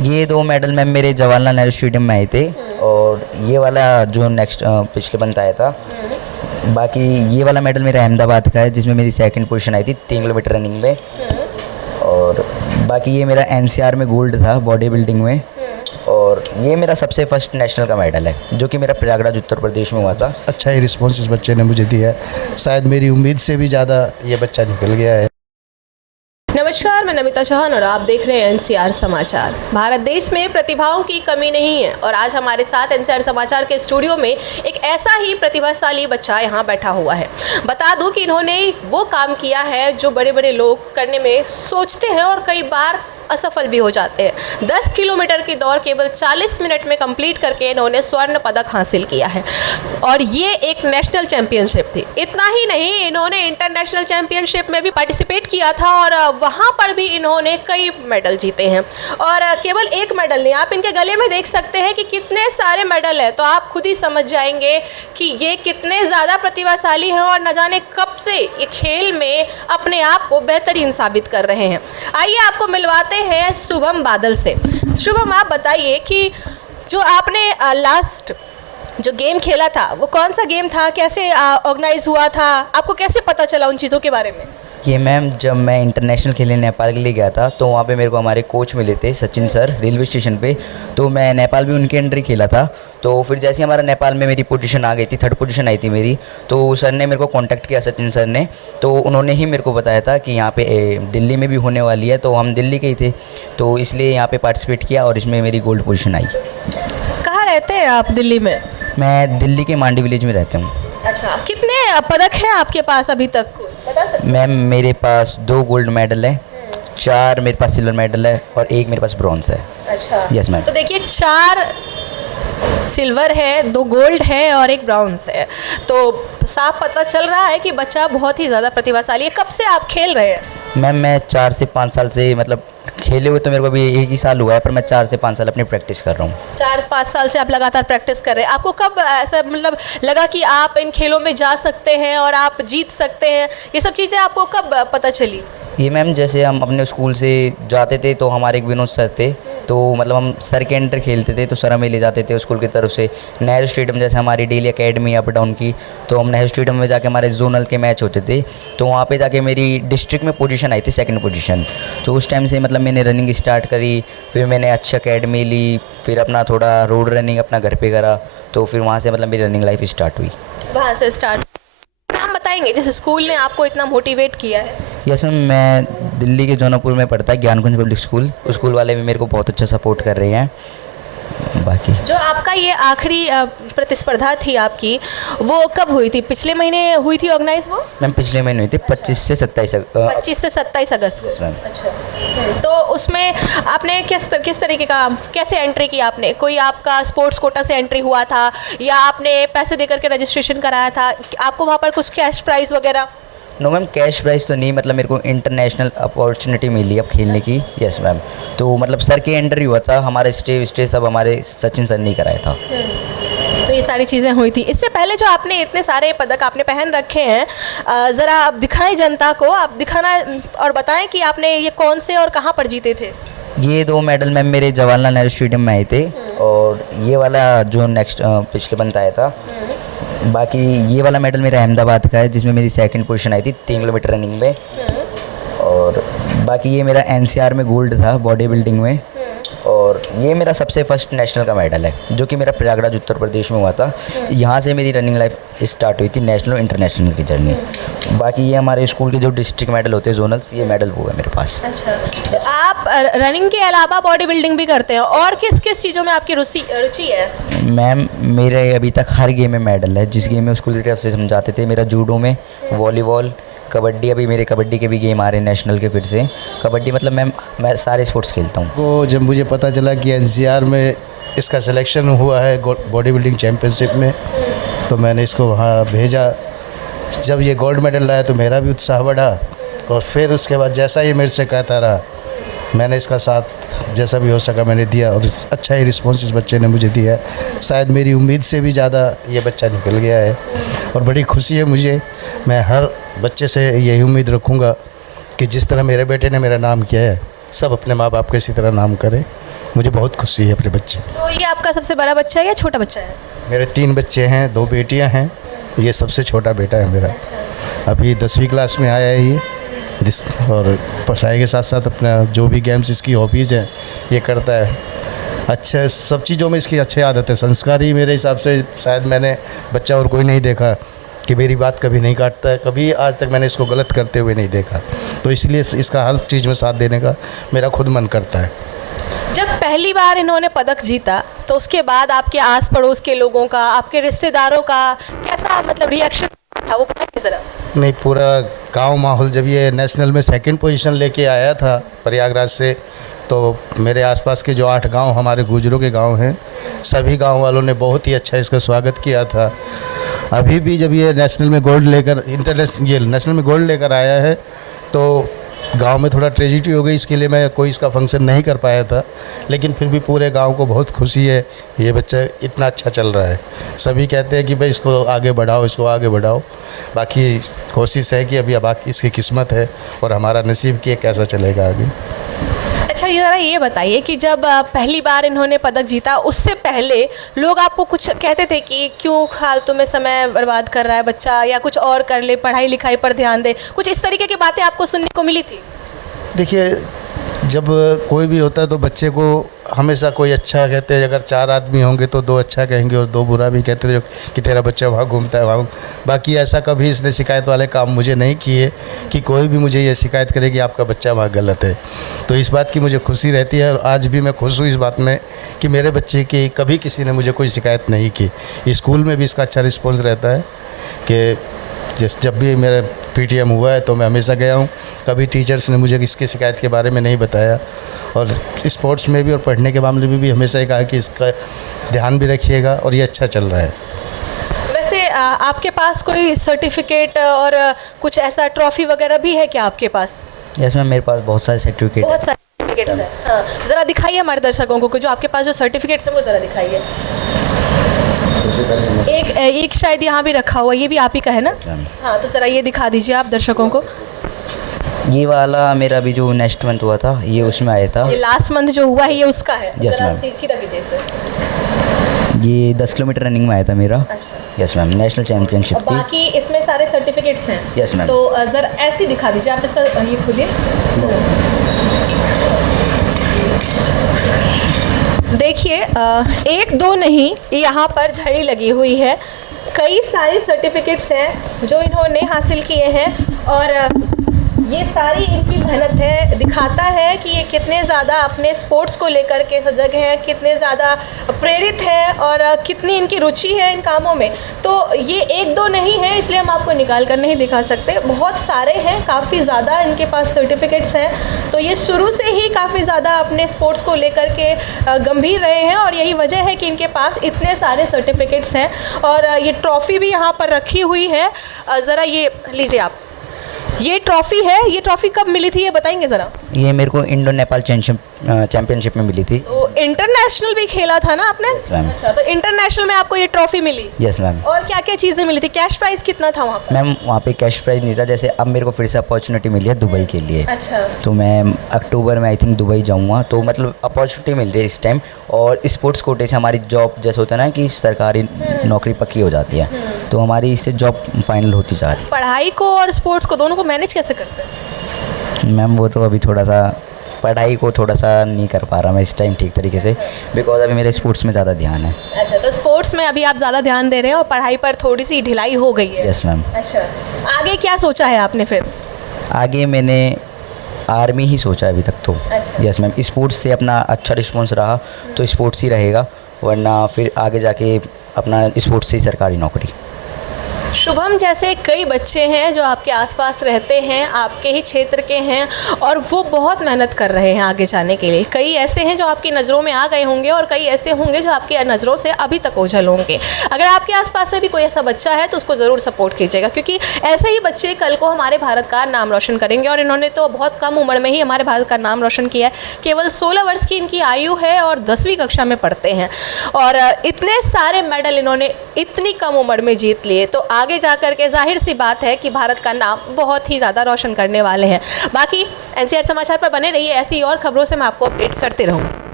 ये 2 medal ma'am मेरे Jawaharlal Nehru stadium में आए थे और ये वाला जो नेक्स्ट पिछले मंथ आया था। बाकी ये वाला मेडल मेरा अहमदाबाद का है जिसमें मेरी सेकंड पोजीशन आई थी 3 किलोमीटर रनिंग में। और बाकी ये मेरा एनसीआर में गोल्ड था बॉडी बिल्डिंग में। और ये मेरा सबसे फर्स्ट नेशनल का मेडल है जो कि मेरा प्रयागराज उत्तर प्रदेश में हुआ था। अच्छा ही रिस्पॉन्स इस बच्चे ने मुझे दिया है, शायद मेरी उम्मीद से भी ज़्यादा ये बच्चा निकल गया है। नमस्कार, मैं नमिता चौहान और आप देख रहे हैं एनसीआर समाचार। भारत देश में प्रतिभाओं की कमी नहीं है और आज हमारे साथ एनसीआर समाचार के स्टूडियो में एक ऐसा ही प्रतिभाशाली बच्चा यहाँ बैठा हुआ है। बता दूं कि इन्होंने वो काम किया है जो बड़े बड़े लोग करने में सोचते हैं और कई बार असफल भी हो जाते हैं। 10 किलोमीटर की दौड़ केवल 40 मिनट में कंप्लीट करके इन्होंने स्वर्ण पदक हासिल किया है और ये एक नेशनल चैंपियनशिप थी। इतना ही नहीं, इन्होंने इंटरनेशनल चैंपियनशिप में भी पार्टिसिपेट किया था और वहाँ पर भी इन्होंने कई मेडल जीते हैं। और केवल एक मेडल नहीं, आप इनके गले में देख सकते हैं कि कितने सारे मेडल हैं, तो आप खुद ही समझ जाएंगे कि ये कितने ज़्यादा प्रतिभाशाली हैं और न जाने कब से ये खेल में अपने आप को बेहतरीन साबित कर रहे हैं। आइए आपको मिलवाते हैं शुभम बादल से। शुभम, आप बताइए कि जो आपने लास्ट जो गेम खेला था वो कौन सा गेम था, कैसे ऑर्गेनाइज हुआ था, आपको कैसे पता चला उन चीज़ों के बारे में? ये मैम जब मैं इंटरनेशनल खेलने नेपाल के लिए गया था तो वहाँ पे मेरे को हमारे कोच मिले थे सचिन सर रेलवे स्टेशन पे। तो मैं नेपाल भी उनके अंडर ही खेला था। तो फिर जैसे हमारा नेपाल में मेरी पोजीशन आ गई थी, 3rd पोजीशन आई थी मेरी, तो सर ने मेरे को कांटेक्ट किया, सचिन सर ने। तो उन्होंने ही मेरे को बताया था कि यहाँ पे दिल्ली में भी होने वाली है, तो हम दिल्ली के ही थे तो इसलिए यहाँ पर पार्टिसिपेट किया और इसमें मेरी गोल्ड पोजीशन आई। कहाँ रहते हैं आप दिल्ली में? मैं दिल्ली के मांडी विलेज में रहता हूँ। अच्छा, कितने पदक हैं आपके पास अभी तक, बता सकते हैं? मैम मेरे पास 2 गोल्ड मेडल है, 4 मेरे पास सिल्वर मेडल है और 1 मेरे पास ब्रॉन्ज है। अच्छा, यस मैम। तो देखिए 4 सिल्वर है, 2 गोल्ड है और 1 ब्रॉन्ज है, तो साफ पता चल रहा है कि बच्चा बहुत ही ज़्यादा प्रतिभाशाली है। कब से आप खेल रहे हैं? मैम मैं 4 से 5 साल से, मतलब खेले हुए तो मेरे को अभी 1 ही साल हुआ है, पर मैं 4 से 5 साल अपनी प्रैक्टिस कर रहा हूँ। 4-5 साल से आप लगातार प्रैक्टिस कर रहे हैं। आपको कब ऐसा मतलब लगा कि आप इन खेलों में जा सकते हैं और आप जीत सकते हैं? ये सब चीज़ें आपको कब पता चली? ये मैम जैसे हम अपने स्कूल से जाते थे तो हमारे एक विनोद सर थे, तो मतलब हम सर के अंडर खेलते थे, तो सर हमें ले जाते थे स्कूल की तरफ से नेहरू स्टेडियम, जैसे हमारी डेली एकेडमी अप डाउन की, तो हम नेहरू स्टेडियम में जाके हमारे जोनल के मैच होते थे, तो वहाँ पे जाके मेरी डिस्ट्रिक्ट में पोजीशन आई थी 2nd पोजीशन। तो उस टाइम से मतलब मैंने रनिंग स्टार्ट करी, फिर मैंने अच्छी एकेडमी ली, फिर अपना थोड़ा रोड रनिंग अपना घर पे करा, तो फिर वहाँ से मतलब मेरी रनिंग लाइफ स्टार्ट हुई। वहाँ से स्टार्ट। नाम बताएंगे जैसे स्कूल ने आपको इतना मोटिवेट किया है? यस मैम, मैं दिल्ली के जौनपुर में पढ़ता है ज्ञानकुंज पब्लिक स्कूल वाले भी मेरे को बहुत अच्छा सपोर्ट कर रहे हैं। बाकी जो आपका ये आखिरी प्रतिस्पर्धा थी आपकी, वो कब हुई थी? पिछले महीने हुई थी ऑर्गेनाइज वो? मैम पिछले महीने हुई थी 25 से 27 अगस्त को। मैम। अच्छा, तो उसमें आपने किस तरीके का कैसे एंट्री की आपने? कोई आपका स्पोर्ट्स कोटा से एंट्री हुआ था या आपने पैसे देकर के रजिस्ट्रेशन कराया था? आपको वहाँ पर कुछ कैश प्राइज़ वगैरह? नो मैम, कैश प्राइस तो नहीं, मतलब मेरे को इंटरनेशनल अपॉर्चुनिटी मिली अब खेलने की। यस मैम, तो मतलब सर के अंडर ही हुआ था, हमारे स्टे सब हमारे सचिन सर ने कराया था। तो ये सारी चीज़ें हुई थी। इससे पहले जो आपने इतने सारे पदक आपने पहन रखे हैं, ज़रा आप दिखाएं जनता को, आप दिखाना और बताएं कि आपने ये कौन से और कहाँ पर जीते थे। ये 2 मेडल मैम मेरे जवाहरलाल नेहरू स्टेडियम में आए थे और ये वाला जो नेक्स्ट पिछले मंथ आया था। बाकी ये वाला मेडल मेरा अहमदाबाद का है जिसमें मेरी 2nd पोजीशन आई थी 3 किलोमीटर रनिंग में। और बाकी ये मेरा एनसीआर में गोल्ड था बॉडी बिल्डिंग में। और ये मेरा सबसे फर्स्ट नेशनल का मेडल है जो कि मेरा प्रयागराज उत्तर प्रदेश में हुआ था। यहाँ से मेरी रनिंग लाइफ स्टार्ट हुई थी, नेशनल इंटरनेशनल की जर्नी। बाकी ये हमारे स्कूल के जो डिस्ट्रिक्ट मेडल होते हैं जोनल्स, ये मेडल वो है मेरे पास। अच्छा, तो आप रनिंग के अलावा बॉडी बिल्डिंग भी करते हैं और किस किस चीज़ों में आपकी रुचि है? मैम मेरे अभी तक हर गेम में मेडल है, जिस गेम में स्कूल की तरफ से समझाते थे। मेरा जूडो में, वॉलीबॉल, कबड्डी, अभी मेरे कबड्डी के भी गेम आ रहे हैं नेशनल के फिर से। कबड्डी मतलब मैं सारे स्पोर्ट्स खेलता हूँ। वो जब मुझे पता चला कि एनसीआर में इसका सिलेक्शन हुआ है बॉडी बिल्डिंग चैम्पियनशिप में, तो मैंने इसको वहाँ भेजा। जब ये गोल्ड मेडल लाया तो मेरा भी उत्साह बढ़ा और फिर उसके बाद जैसा ये मेरे से कहता रहा, मैंने इसका साथ जैसा भी हो सका मैंने दिया और अच्छा ही रिस्पॉन्स इस बच्चे ने मुझे दिया है। शायद मेरी उम्मीद से भी ज़्यादा ये बच्चा निकल गया है और बड़ी खुशी है मुझे। मैं हर बच्चे से यही उम्मीद रखूँगा कि जिस तरह मेरे बेटे ने मेरा नाम किया है, सब अपने माँ बाप को इसी तरह नाम करें मुझे बहुत खुशी है अपने बच्चे। तो ये आपका सबसे बड़ा बच्चा है या छोटा बच्चा है? मेरे 3 बच्चे हैं, 2 बेटियां हैं, ये सबसे छोटा बेटा है मेरा। अभी 10वीं क्लास में आया है ये और पढ़ाई के साथ साथ अपना जो भी गेम्स इसकी हॉबीज़ हैं ये करता है। अच्छा, सब चीज़ों में इसकी अच्छी आदत है। संस्कारी मेरे हिसाब से शायद मैंने बच्चा और कोई नहीं देखा कि मेरी बात कभी नहीं काटता है, कभी आज तक मैंने इसको गलत करते हुए नहीं देखा। तो इसलिए इसका हर चीज़ में साथ देने का मेरा खुद मन करता है। जब पहली बार इन्होंने पदक जीता तो उसके बाद आपके आस पड़ोस के लोगों का, आपके रिश्तेदारों का कैसा मतलब रिएक्शन था, वो बताइए ज़रा। नहीं, पूरा गांव माहौल, जब ये नेशनल में 2nd पोजीशन लेके आया था प्रयागराज से, तो मेरे आसपास के जो 8 गांव हमारे गुजरों के गांव हैं, सभी गांव वालों ने बहुत ही अच्छा इसका स्वागत किया था। अभी भी जब ये नेशनल में गोल्ड लेकर आया है तो गांव में थोड़ा ट्रेजिडी हो गई, इसके लिए मैं कोई इसका फंक्शन नहीं कर पाया था, लेकिन फिर भी पूरे गांव को बहुत खुशी है ये बच्चा इतना अच्छा चल रहा है। सभी कहते हैं कि भाई इसको आगे बढ़ाओ, इसको आगे बढ़ाओ। बाकी कोशिश है कि अभी अब इसकी किस्मत है और हमारा नसीब कि कैसा चलेगा आगे। अच्छा, ये ज़रा ये बताइए कि जब पहली बार इन्होंने पदक जीता उससे पहले लोग आपको कुछ कहते थे कि क्यों फालतू में समय बर्बाद कर रहा है बच्चा, या कुछ और कर ले, पढ़ाई लिखाई पर ध्यान दे, कुछ इस तरीके की बातें आपको सुनने को मिली थी? देखिए, जब कोई भी होता है तो बच्चे को हमेशा कोई अच्छा कहते हैं। अगर 4 आदमी होंगे तो 2 अच्छा कहेंगे और 2 बुरा भी कहते थे कि तेरा बच्चा वहाँ घूमता है वहाँ। बाकी ऐसा कभी इसने शिकायत वाले काम मुझे नहीं किए कि कोई भी मुझे ये शिकायत करे कि आपका बच्चा वहाँ गलत है। तो इस बात की मुझे खुशी रहती है और आज भी मैं खुश हूँ इस बात में कि मेरे बच्चे की कभी किसी ने मुझे कोई शिकायत नहीं की। स्कूल में भी इसका अच्छा रिस्पॉन्स रहता है कि जब भी मेरा PTM हुआ है तो मैं हमेशा गया हूँ, कभी टीचर्स ने मुझे इसकी शिकायत के बारे में नहीं बताया। और स्पोर्ट्स में भी और पढ़ने के मामले में भी हमेशा ही कहा कि इसका ध्यान भी रखिएगा और ये अच्छा चल रहा है। वैसे आपके पास कोई सर्टिफिकेट और कुछ ऐसा ट्रॉफी वगैरह भी है क्या आपके पास? यस मैम, मेरे पास बहुत सारे सर्टिफिकेट बहुत सारे सर्टिफिकेट्स हैं। हाँ, ज़रा दिखाइए हमारे दर्शकों को जो आपके पास जो सर्टिफिकेट्स हैं वो ज़रा दिखाइए। एक शायद यहाँ भी रखा हुआ, ये भी आप ही का है ना? हाँ, तो ज़रा ये दिखा दीजिए आप दर्शकों को। ये वाला मेरा भी जो नेक्स्ट मंथ हुआ था ये उसमें आया था। ये लास्ट मंथ जो हुआ है ये उसका है? Yes, ma'am. सीधा कीजिए इसे। ये 10 किलोमीटर रनिंग में आया था मेरा। अच्छा। यस मैम, नेशनल चैम्पियनशिप थी। बाकी इसमें सारे सर्टिफिकेट्स हैं? Yes ma'am. तो ज़रा ऐसे दिखा दीजिए आप, इसका ये खोलिए। देखिए, 1-2 नहीं, यहाँ पर झड़ी लगी हुई है। कई सारे सर्टिफिकेट्स हैं जो इन्होंने हासिल किए हैं और ये सारी इनकी मेहनत है। दिखाता है कि ये कितने ज़्यादा अपने स्पोर्ट्स को लेकर के सजग हैं, कितने ज़्यादा प्रेरित हैं और कितनी इनकी रुचि है इन कामों में। तो ये 1-2 नहीं है, इसलिए हम आपको निकाल कर नहीं दिखा सकते, बहुत सारे हैं, काफ़ी ज़्यादा इनके पास सर्टिफिकेट्स हैं। तो ये शुरू से ही काफ़ी ज़्यादा अपने स्पोर्ट्स को लेकर के गंभीर रहे हैं और यही वजह है कि इनके पास इतने सारे सर्टिफिकेट्स हैं। और ये ट्रॉफ़ी भी यहाँ पर रखी हुई है, ज़रा ये लीजिए आप। ये ट्रॉफ़ी है, ये ट्रॉफ़ी कब मिली थी ये बताएंगे ज़रा? ये मेरे को इंडो नेपाल चैंपियनशिप में मिली थी। तो इंटरनेशनल भी खेला था ना आपने? Yes, ma'am. अच्छा, तो इंटरनेशनल में आपको ये ट्रॉफ़ी मिली? Yes ma'am. और क्या क्या चीज़ें मिली थी? कैश प्राइस कितना था वहाँ पर? मैम वहाँ पे कैश प्राइज़ नहीं था, जैसे अब मेरे को फिर से अपॉर्चुनिटी मिली है दुबई के लिए। अच्छा। तो मैं अक्टूबर में आई थिंक दुबई जाऊँगा, तो मतलब अपॉर्चुनिटी मिल रही है इस टाइम। और स्पोर्ट्स कोटे से हमारी जॉब जैसे होता है ना कि सरकारी नौकरी पक्की हो जाती है, तो हमारी इससे जॉब फाइनल होती जा रही पढ़ाई को और स्पोर्ट्स को दोनों को मैनेज कैसे करते हैं? है। मैम वो तो अभी थोड़ा सा पढ़ाई को थोड़ा सा नहीं कर पा रहा मैं इस टाइम ठीक तरीके से, बिकॉज अभी मेरे स्पोर्ट्स में ज़्यादा ध्यान है। अच्छा, तो स्पोर्ट्स में अभी आप ज़्यादा ध्यान दे रहे हैं और पढ़ाई पर थोड़ी सी ढिलाई हो गई है? Yes ma'am. अच्छा, आगे क्या सोचा है आपने फिर? आगे मैंने आर्मी ही सोचा है अभी तक तो। अच्छा। यस मैम, स्पोर्ट्स से अपना अच्छा रिस्पॉन्स रहा तो स्पोर्ट्स ही रहेगा, वरना फिर आगे जाके अपना स्पोर्ट्स से ही सरकारी नौकरी। शुभम जैसे कई बच्चे हैं जो आपके आसपास रहते हैं, आपके ही क्षेत्र के हैं और वो बहुत मेहनत कर रहे हैं आगे जाने के लिए। कई ऐसे हैं जो आपकी नज़रों में आ गए होंगे और कई ऐसे होंगे जो आपकी नज़रों से अभी तक ओझल होंगे। अगर आपके आसपास में भी कोई ऐसा बच्चा है तो उसको ज़रूर सपोर्ट कीजिएगा, क्योंकि ऐसे ही बच्चे कल को हमारे भारत का नाम रोशन करेंगे। और इन्होंने तो बहुत कम उम्र में ही हमारे भारत का नाम रोशन किया है। केवल 16 वर्ष की इनकी आयु है और 10वीं कक्षा में पढ़ते हैं और इतने सारे मेडल इन्होंने इतनी कम उम्र में जीत लिए। तो आगे जा कर के जाहिर सी बात है कि भारत का नाम बहुत ही ज़्यादा रोशन करने वाले हैं। बाकी NCR समाचार पर बने रहिए, ऐसी और खबरों से मैं आपको अपडेट करते रहूँगी।